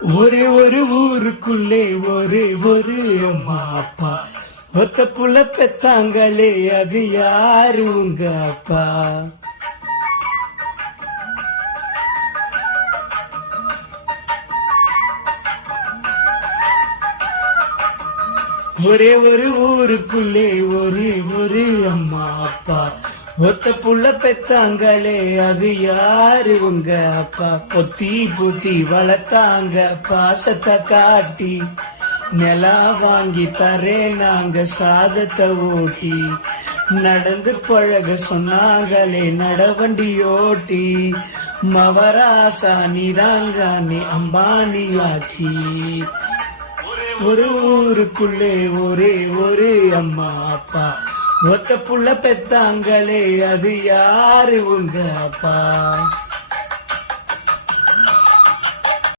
ஒரே ஒரு ஊருக்குள்ளே ஒரே ஒரு அம்மா அப்பா, ஒத்த புள்ள பெத்தாங்களே அது யாரு உங்க அப்பா? ஒரே ஒரு ஊருக்குள்ளே ஒரே ஒரு அம்மா அப்பா, ஒத்த புள்ள பெத்தாங்களே அது யாரு உங்க அப்பா? பொத்தி பொத்தி வளர்த்தாங்க பாசத்தை காட்டி, நிலா வாங்கி தரேன் நாங்க சாதத்தை ஓட்டி, நடந்து பழக சொன்னாங்களே நடவண்டி ஓட்டி, மவராசா நீதாங்கானே அம்பானி ஆச்சி. ஒரு ஊருக்குள்ளே ஒரே ஒரு அம்மா அப்பா, ஒத்த புள்ள பெத்தாங்களே அது யாரு உங்க அப்பா?